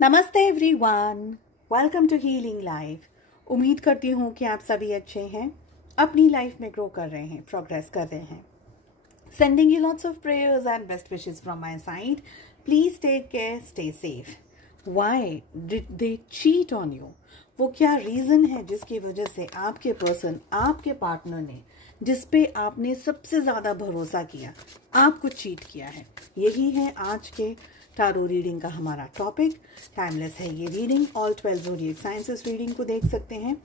नमस्ते everyone, welcome to healing life. उम्मीद करती हूँ कि आप सभी अच्छे हैं, अपनी लाइफ में ग्रो कर रहे हैं, प्रोग्रेस कर रहे हैं। Sending you lots of prayers and best wishes from my side. Please take care, stay safe. Why did they cheat on you? वो क्या रीजन है जिसकी वजह से आपके पर्सन, आपके पार्टनर ने, जिस पे आपने सबसे ज्यादा भरोसा किया, आपको चीट किया है? यही है आज के टारो रीडिंग का हमारा टॉपिक। टाइमलेस है ये reading. All 12 zodiac sciences reading को देख सकते हैं।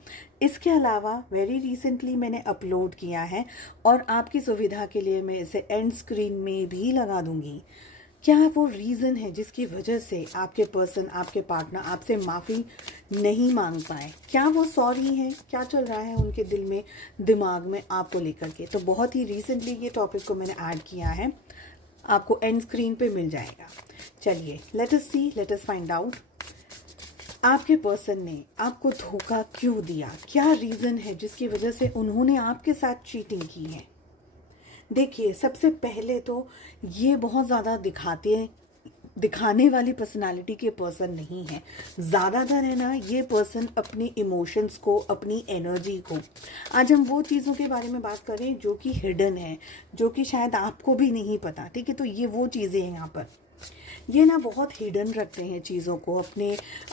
इसके अलावा वेरी रिसेंटली मैंने अपलोड किया है और आपकी सुविधा के लिए मैं इसे एंड स्क्रीन में भी लगा दूंगी। क्या वो रीज़न है जिसकी वजह से आपके पर्सन, आपके पार्टनर आपसे माफ़ी नहीं मांग पाए? क्या वो सॉरी है? क्या चल रहा है उनके दिल में, दिमाग में आपको लेकर के? तो बहुत ही रिसेंटली ये टॉपिक को मैंने ऐड किया है, आपको एंड स्क्रीन पे मिल जाएगा। चलिए, लेट अस सी, लेट अस फाइंड आउट आपके पर्सन ने आपको धोखा क्यों दिया। क्या रीजन है जिसकी वजह से उन्होंने आपके साथ चीटिंग की है? देखिए, सबसे पहले तो ये बहुत ज्यादा दिखाने वाली पर्सनालिटी के पर्सन नहीं है। ज्यादातर है ना, ये पर्सन अपने इमोशंस को, अपनी एनर्जी को, आज हम वो चीजों के बारे में बात करें जो कि हिडन है, जो कि शायद आपको भी नहीं पता। ठीक है, तो ये वो चीजें हैं यहाँ पर। ये ना बहुत हिडन रखते हैं चीज़ों को,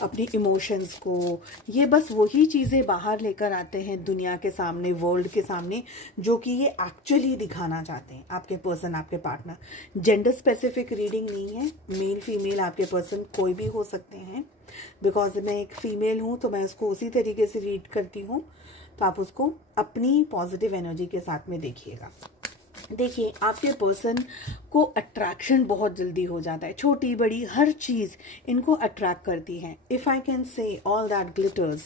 अपनी इमोशंस को। ये बस वही चीज़ें बाहर लेकर आते हैं दुनिया के सामने, वर्ल्ड के सामने, जो कि ये एक्चुअली दिखाना चाहते हैं। आपके पर्सन, आपके पार्टनर, जेंडर स्पेसिफिक रीडिंग नहीं है। मेल फीमेल आपके पर्सन कोई भी हो सकते हैं। बिकॉज मैं एक फीमेल हूँ तो मैं उसको उसी तरीके से रीड करती हूँ, तो आप उसको अपनी पॉजिटिव एनर्जी के साथ में देखिएगा। देखिए, आपके पर्सन को अट्रैक्शन बहुत जल्दी हो जाता है। छोटी बड़ी हर चीज इनको अट्रैक्ट करती है। If I can say all that glitters,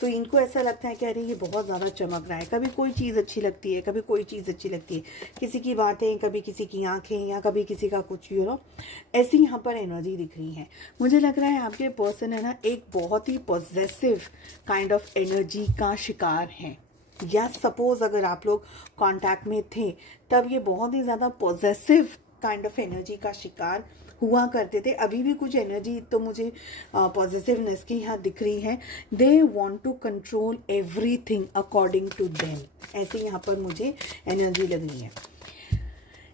तो इनको ऐसा लगता है कि अरे ये बहुत ज्यादा चमक रहा है। कभी कोई चीज अच्छी लगती है, कभी कोई चीज अच्छी लगती है, किसी की बातें, कभी किसी की आंखें, या कभी किसी का कुछ, ऐसी यहाँ पर एनर्जी दिख रही है। मुझे लग रहा है आपके पर्सन है ना, एक बहुत ही पॉजेसिव काइंड ऑफ एनर्जी का शिकार है। या सपोज अगर आप लोग कांटेक्ट में थे तब ये बहुत ही ज्यादा पॉजेसिव काइंड ऑफ एनर्जी का शिकार हुआ करते थे। अभी भी कुछ एनर्जी तो मुझे पॉजिटिवनेस की यहाँ दिख रही है। They want to control everything according to them, ऐसी यहाँ पर मुझे एनर्जी लग रही है।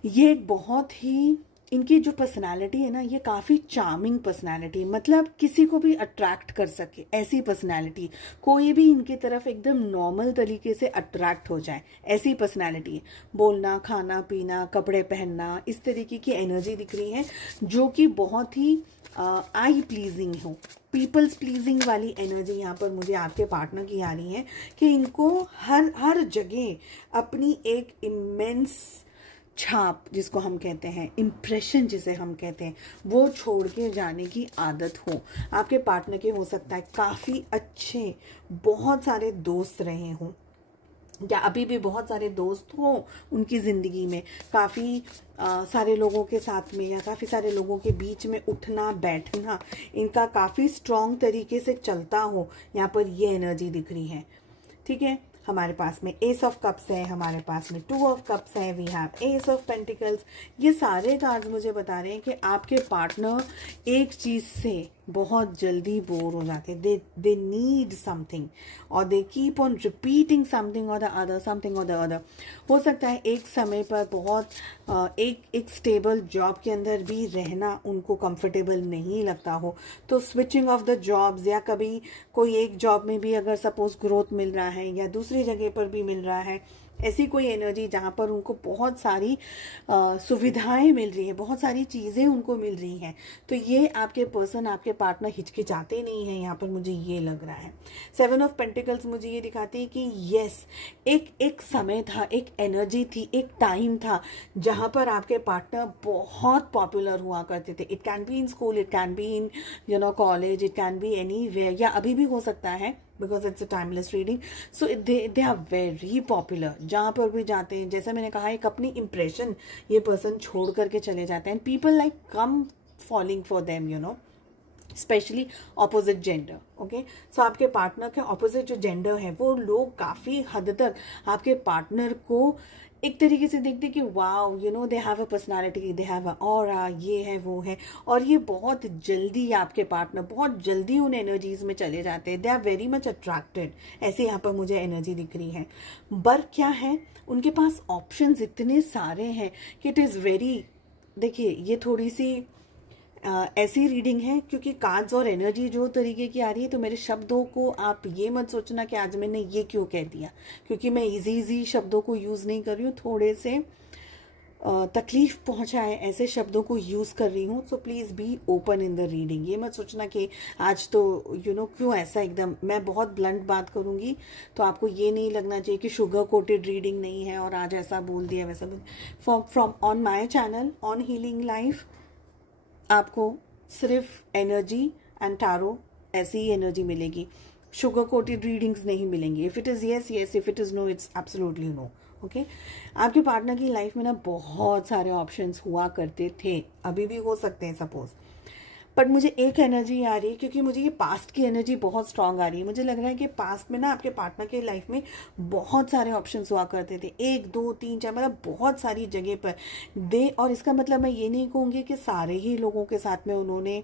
ये एक बहुत ही, इनकी जो पर्सनालिटी है ना, ये काफ़ी चार्मिंग पर्सनालिटी, मतलब किसी को भी अट्रैक्ट कर सके ऐसी पर्सनालिटी। कोई भी इनकी तरफ एकदम नॉर्मल तरीके से अट्रैक्ट हो जाए, ऐसी पर्सनालिटी है। बोलना, खाना पीना, कपड़े पहनना, इस तरीके की एनर्जी दिख रही है, जो कि बहुत ही आई प्लीजिंग हो, पीपल्स प्लीजिंग वाली एनर्जी यहाँ पर मुझे आपके पार्टनर की आ रही है। कि इनको हर जगह अपनी एक इमेंस छाप, जिसको हम कहते हैं इम्प्रेशन, जिसे हम कहते हैं, वो छोड़ के जाने की आदत हो। आपके पार्टनर के हो सकता है काफ़ी अच्छे बहुत सारे दोस्त रहे हों, या अभी भी बहुत सारे दोस्त हों उनकी ज़िंदगी में। काफ़ी सारे लोगों के साथ में, या काफ़ी सारे लोगों के बीच में उठना बैठना इनका काफ़ी स्ट्रॉन्ग तरीके से चलता हो। यहाँ पर ये एनर्जी दिख रही है। ठीक है, हमारे पास में एस ऑफ कप्स है, हमारे पास में 2 ऑफ कप्स है, we have ace of pentacles. ये सारे कार्ड्स मुझे बता रहे हैं कि आपके पार्टनर एक चीज से बहुत जल्दी बोर हो जाते हैं। दे नीड समथिंग, और they keep on repeating something और द अदर, समथिंग और द अदर। हो सकता है एक समय पर बहुत एक स्टेबल जॉब के अंदर भी रहना उनको कंफर्टेबल नहीं लगता हो, तो स्विचिंग ऑफ द जॉब्स, या कभी कोई एक जॉब में भी अगर सपोज ग्रोथ मिल रहा है या दूसरी जगह पर भी मिल रहा है, ऐसी कोई एनर्जी जहां पर उनको बहुत सारी सुविधाएं मिल रही है, बहुत सारी चीजें उनको मिल रही हैं, तो ये आपके पर्सन, आपके पार्टनर हिचकिचाते नहीं है। यहाँ पर मुझे ये लग रहा है। 7 ऑफ पेंटिकल्स मुझे ये दिखाते हैं कि यस, एक समय था, एक एनर्जी थी, एक टाइम था जहां पर आपके पार्टनर बहुत पॉपुलर हुआ करते थे। It can be in school, it can be in college, it can be anywhere, या अभी भी हो सकता है, because it's a timeless reading. So they are very popular जहां पर भी जाते हैं। जैसा मैंने कहा, एक अपनी इंप्रेशन ये पर्सन छोड़ करके चले जाते हैं। People like come falling for them, specially opposite gender. Okay, so आपके पार्टनर के ऑपोजिट जो जेंडर है, वो लोग काफी हद तक आपके पार्टनर को एक तरीके से देखते कि wow you know they have a personality, they have a aura, ये है वो है, और ये बहुत जल्दी आपके पार्टनर बहुत जल्दी उन एनर्जीज में चले जाते हैं, they are very much attracted, ऐसे यहाँ पर मुझे एनर्जी दिख रही है। पर क्या है, उनके पास ऑप्शंस इतने सारे हैं कि इट इज़ वेरी, देखिए ये थोड़ी सी ऐसी रीडिंग है क्योंकि कार्ड्स और एनर्जी जो तरीके की आ रही है, तो मेरे शब्दों को आप ये मत सोचना कि आज मैंने ये क्यों कह दिया, क्योंकि मैं इजी शब्दों को यूज़ नहीं कर रही हूँ, थोड़े से तकलीफ पहुंचाए ऐसे शब्दों को यूज़ कर रही हूँ। So please be open in the reading. ये मत सोचना कि आज तो यू नो क्यों ऐसा, एकदम मैं बहुत ब्लंट बात करूँगी तो आपको ये नहीं लगना चाहिए कि शुगर कोटेड रीडिंग नहीं है और आज ऐसा बोल दिया वैसा बोल। From on my channel on healing life आपको सिर्फ एनर्जी एंड टारो ऐसी ही एनर्जी मिलेगी, शुगर कोटेड रीडिंग्स नहीं मिलेंगी। If it is yes yes, if it is no it's absolutely no. Okay, आपके पार्टनर की लाइफ में ना बहुत सारे ऑप्शंस हुआ करते थे, अभी भी हो सकते हैं सपोज, बट मुझे एक एनर्जी आ रही है क्योंकि मुझे ये पास्ट की एनर्जी बहुत स्ट्रांग आ रही है। मुझे लग रहा है कि पास्ट में ना आपके पार्टनर के लाइफ में बहुत सारे ऑप्शंस हुआ करते थे, 1 2 3 4, मतलब बहुत सारी जगह पर दे, और इसका मतलब मैं ये नहीं कहूँगी कि सारे ही लोगों के साथ में उन्होंने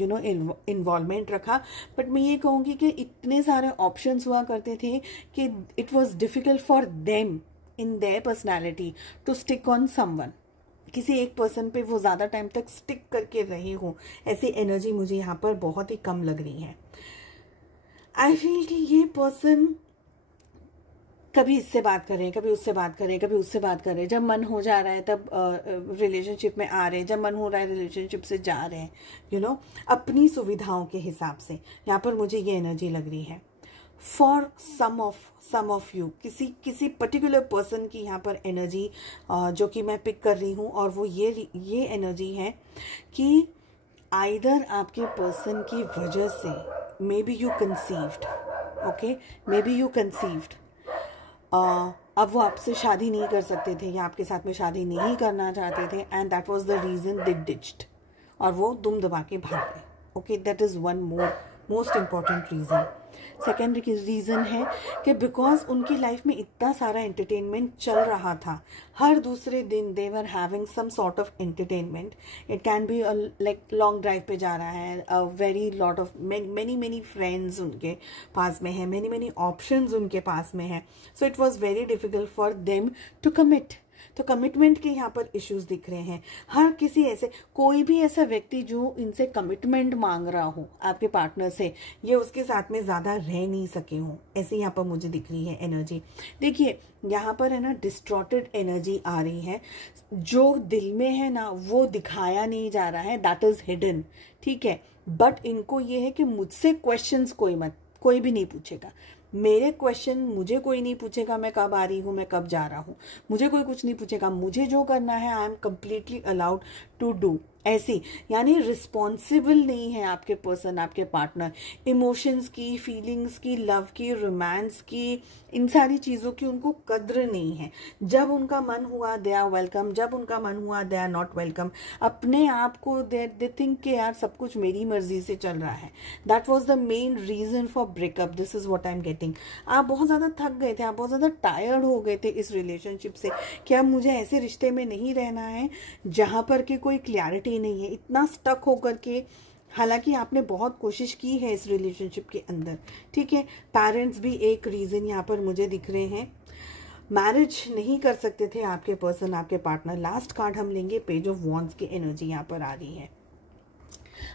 यू नो इन्वॉल्वमेंट रखा, बट मैं ये कहूँगी कि इतने सारे ऑप्शंस हुआ करते थे कि it was difficult for them in their personality to stick on someone, किसी एक पर्सन पे वो ज़्यादा टाइम तक स्टिक करके रहे हो, ऐसी एनर्जी मुझे यहाँ पर बहुत ही कम लग रही है। आई फील कि ये पर्सन कभी इससे बात करें, कभी उससे बात करें, कभी उससे बात करें, जब मन हो जा रहा है तब रिलेशनशिप में आ रहे हैं, जब मन हो रहा है रिलेशनशिप से जा रहे हैं, यू नो अपनी सुविधाओं के हिसाब से। यहाँ पर मुझे ये एनर्जी लग रही है फॉर सम ऑफ यू, किसी पर्टिकुलर पर्सन की यहाँ पर एनर्जी जो कि मैं पिक कर रही हूँ, और वो ये एनर्जी है कि आइदर आपके पर्सन की वजह से may be you conceived, okay, may be you conceived, अब वो आपसे शादी नहीं कर सकते थे या आपके साथ में शादी नहीं करना चाहते थे, and that was the reason they ditched, और वो दुम दबा के भाग गए। Okay, that is one most important reason. Second reason है कि बिकॉज उनकी लाइफ में इतना सारा एंटरटेनमेंट चल रहा था, हर दूसरे दिन they were having some sort of entertainment. It can be like long drive पे जा रहा है, very lot of many friends उनके पास में है, मैनी ऑप्शंस उनके पास में है। So it was very difficult for them to commit. तो कमिटमेंट के यहाँ पर इश्यूज दिख रहे हैं। हर किसी ऐसे, कोई भी ऐसा व्यक्ति जो इनसे कमिटमेंट मांग रहा हो आपके पार्टनर से, ये उसके साथ में ज़्यादा रह नहीं सके हों, ऐसे यहाँ पर मुझे दिख रही है एनर्जी। देखिए यहाँ पर है ना डिस्ट्रॉटेड एनर्जी आ रही है, जो दिल में है ना वो दिखाया नहीं जा रहा है, दैट इज़ हिडन, ठीक है। बट इनको ये है कि मुझसे क्वेश्चंस कोई भी नहीं पूछेगा, मेरे क्वेश्चन मुझे कोई नहीं पूछेगा, मैं कब आ रही हूँ, मैं कब जा रहा हूँ, मुझे कोई कुछ नहीं पूछेगा, मुझे जो करना है I am completely allowed to do. ऐसी यानी रिस्पॉन्सिबल नहीं है आपके पर्सन, आपके पार्टनर, इमोशंस की, फीलिंग्स की, लव की, रोमांस की, इन सारी चीज़ों की उनको कद्र नहीं है। जब उनका मन हुआ दे आर वेलकम, जब उनका मन हुआ दे आर नॉट वेलकम। अपने आप को दे थिंक कि यार सब कुछ मेरी मर्जी से चल रहा है। That was the main reason for breakup, this is what I am getting. आप बहुत ज़्यादा थक गए थे, आप बहुत ज़्यादा टायर्ड हो गए थे इस रिलेशनशिप से कि अब मुझे ऐसे रिश्ते में नहीं रहना है जहाँ पर कि कोई क्लैरिटी नहीं है, इतना स्टक होकर के। हालांकि आपने बहुत कोशिश की है इस रिलेशनशिप के अंदर, ठीक है। पेरेंट्स भी एक रीजन यहाँ पर मुझे दिख रहे हैं, मैरिज नहीं कर सकते थे आपके पर्सन, आपके पार्टनर। लास्ट कार्ड हम लेंगे, पेज ऑफ वॉन्ड्स की एनर्जी यहाँ पर आ रही है।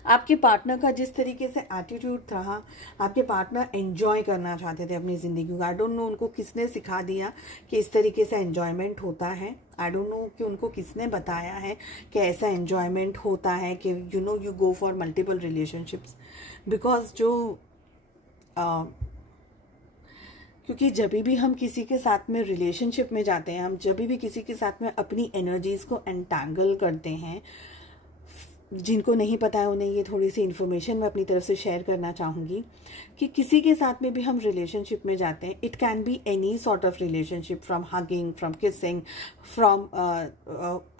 आपके पार्टनर का जिस तरीके से एटीट्यूड रहा, आपके पार्टनर एंजॉय करना चाहते थे अपनी ज़िंदगी को। आई डोंट नो उनको किसने सिखा दिया कि इस तरीके से एंजॉयमेंट होता है। आई डोंट नो कि उनको किसने बताया है कि ऐसा एंजॉयमेंट होता है कि you know you go for multiple relationships. Because क्योंकि जब भी हम किसी के साथ में रिलेशनशिप में जाते हैं, हम जब भी किसी के साथ में अपनी एनर्जीज को एंटैंगल करते हैं, जिनको नहीं पता है उन्हें ये थोड़ी सी इन्फॉर्मेशन मैं अपनी तरफ से शेयर करना चाहूँगी कि किसी के साथ में भी हम रिलेशनशिप में जाते हैं, it can be any sort of relationship, from hugging, from kissing, from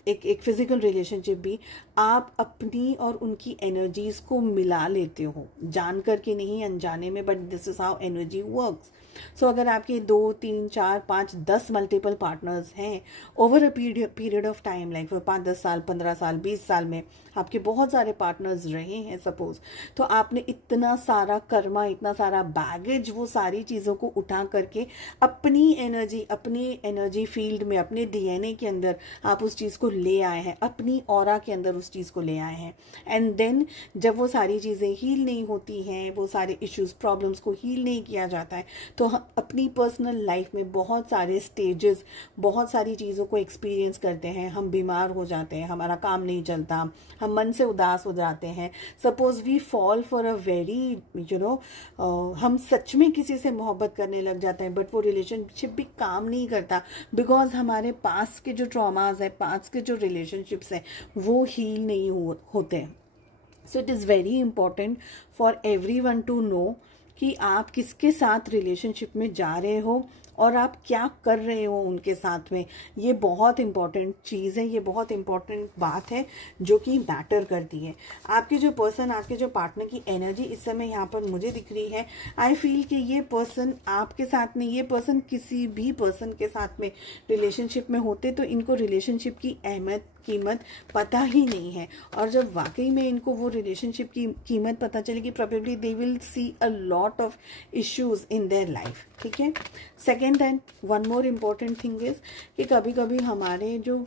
एक फिजिकल रिलेशनशिप भी आप अपनी और उनकी एनर्जीज को मिला लेते हो, जान करके नहीं, अनजाने में, but this is how energy works. So अगर आपके 2, 3, 4, 5, 10 मल्टीपल पार्टनर्स हैं over a period of time, like 5, 10 साल, 15 साल, 20 साल में आपके बहुत सारे पार्टनर्स रहे हैं सपोज, तो आपने इतना सारा कर्मा, इतना सारा बैगेज, वो सारी चीज़ों को उठा करके अपनी एनर्जी फील्ड में, अपने डीएनए के अंदर आप उस चीज़ को ले आए हैं, अपनी ऑरा के अंदर उस चीज़ को ले आए हैं. एंड देन जब वो सारी चीज़ें हील नहीं होती हैं, वो सारे इश्यूज, प्रॉब्लम्स को हील नहीं किया जाता है, तो हम अपनी पर्सनल लाइफ में बहुत सारे स्टेजेस, बहुत सारी चीज़ों को एक्सपीरियंस करते हैं. हम बीमार हो जाते हैं, हमारा काम नहीं चलता, हम मन से उदास हो जाते हैं. Suppose we fall for a very hmm सच में किसी से मोहब्बत करने लग जाते हैं, बट वो रिलेशनशिप भी काम नहीं करता बिकॉज हमारे पास के जो ट्रॉमाज है, पास के जो रिलेशनशिप्स हैं, वो हील नहीं होते. So it is very important for everyone to know कि आप किसके साथ रिलेशनशिप में जा रहे हो और आप क्या कर रहे हो उनके साथ में. ये बहुत इंपॉर्टेंट चीज़ है, ये बहुत इंपॉर्टेंट बात है जो कि मैटर करती है. आपकी जो पर्सन, आपके जो पार्टनर की एनर्जी इस समय यहाँ पर मुझे दिख रही है, आई फील कि ये पर्सन आपके साथ में, ये पर्सन किसी भी पर्सन के साथ में रिलेशनशिप में होते तो इनको रिलेशनशिप की अहमियत, कीमत पता ही नहीं है. और जब वाकई में इनको वो रिलेशनशिप की कीमत पता चलेगी, probably they will see a lot of issues in their life. ठीक है. Second and one more important thing is कि कभी कभी हमारे जो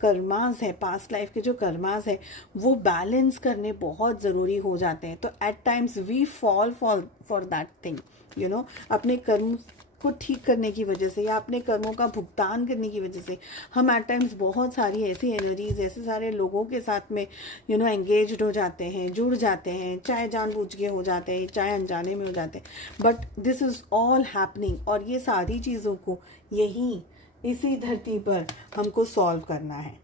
कर्मास है, पास्ट लाइफ के जो कर्मास है, वो बैलेंस करने बहुत ज़रूरी हो जाते हैं. तो at times we fall for that thing, you know, अपने कर्म को ठीक करने की वजह से या अपने कर्मों का भुगतान करने की वजह से हम एट टाइम्स बहुत सारी ऐसी एनर्जीज, ऐसे सारे लोगों के साथ में एंगेज्ड हो जाते हैं, जुड़ जाते हैं, चाहे जानबूझ के हो जाते हैं, चाहे अनजाने में हो जाते हैं, but this is all happening. और ये सारी चीज़ों को यहीं इसी धरती पर हमको सॉल्व करना है.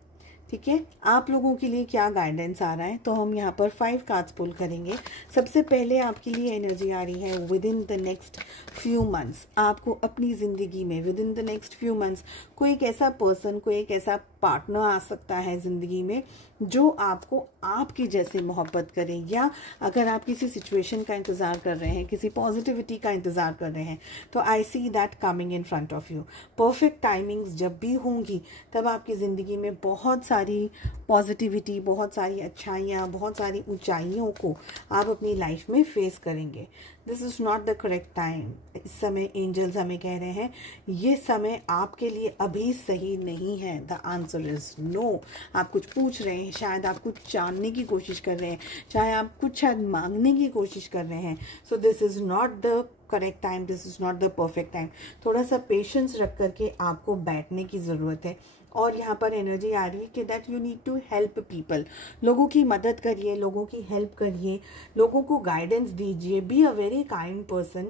ठीक है. आप लोगों के लिए क्या गाइडेंस आ रहा है, तो हम यहाँ पर 5 कार्ड्स पुल करेंगे. सबसे पहले आपके लिए एनर्जी आ रही है with in the next few months. आपको अपनी ज़िंदगी में with in the next few months कोई एक ऐसा पर्सन, कोई एक ऐसा पार्टनर आ सकता है ज़िंदगी में जो आपको आपकी जैसे मोहब्बत करे, या अगर आप किसी सिचुएशन का इंतज़ार कर रहे हैं, किसी पॉजिटिविटी का इंतज़ार कर रहे हैं, तो I see that coming in front of you. Perfect timings जब भी होंगी तब आपकी ज़िंदगी में बहुत सारी पॉजिटिविटी, बहुत सारी अच्छाइयाँ, बहुत सारी ऊंचाइयों को आप अपनी लाइफ में फेस करेंगे. This is not the correct time. इस समय एंजल्स हमें कह रहे हैं ये समय आपके लिए अभी सही नहीं है. The answer is no. आप कुछ पूछ रहे हैं, शायद आप कुछ जानने की कोशिश कर रहे हैं, चाहे आप कुछ शायद मांगने की कोशिश कर रहे हैं. So this is not the correct time, this is not the perfect time. थोड़ा सा पेशेंस रख करके आपको बैठने की ज़रूरत है. और यहाँ पर एनर्जी आ रही है कि that you need to help people. लोगों की मदद करिए, लोगों की हेल्प करिए, लोगों को गाइडेंस दीजिए. Be a very kind person.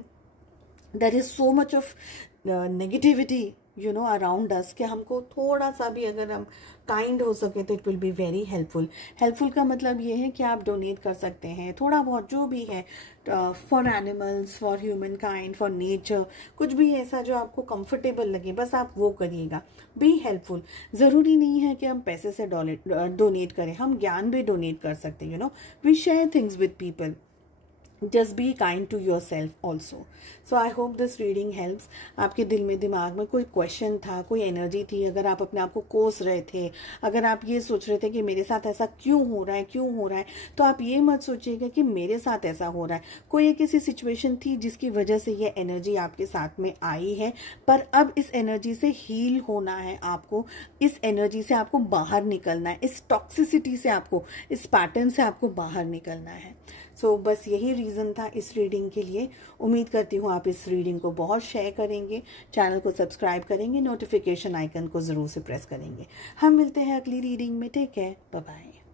There is so much of negativity around us कि हमको थोड़ा सा भी अगर हम काइंड हो सके तो it will be very helpful. Helpful का मतलब ये है कि आप डोनेट कर सकते हैं थोड़ा बहुत जो भी है, for animals, for human kind, for nature, कुछ भी ऐसा जो आपको कंफर्टेबल लगे, बस आप वो करिएगा. Be helpful. ज़रूरी नहीं है कि हम पैसे से डोनेट करें, हम ज्ञान भी डोनेट कर सकते हैं. We share things with people. Just be kind to yourself also. So I hope this reading helps. आपके दिल में, दिमाग में कोई क्वेश्चन था, कोई एनर्जी थी, अगर आप अपने आप को कोस रहे थे, अगर आप ये सोच रहे थे कि मेरे साथ ऐसा क्यों हो रहा है, तो आप ये मत सोचिएगा कि मेरे साथ ऐसा हो रहा है. कोई एक ऐसी सिचुएशन थी जिसकी वजह से ये एनर्जी आपके साथ में आई है, पर अब इस एनर्जी से हील होना है आपको. इस एनर्जी से आपको बाहर निकलना है, इस टॉक्सिसिटी से आपको, इस पैटर्न से आपको बाहर निकलना है. सो बस यही रीज़न था इस रीडिंग के लिए. उम्मीद करती हूँ आप इस रीडिंग को बहुत शेयर करेंगे, चैनल को सब्सक्राइब करेंगे, नोटिफिकेशन आइकन को ज़रूर से प्रेस करेंगे. हम मिलते हैं अगली रीडिंग में. Take care, bye bye.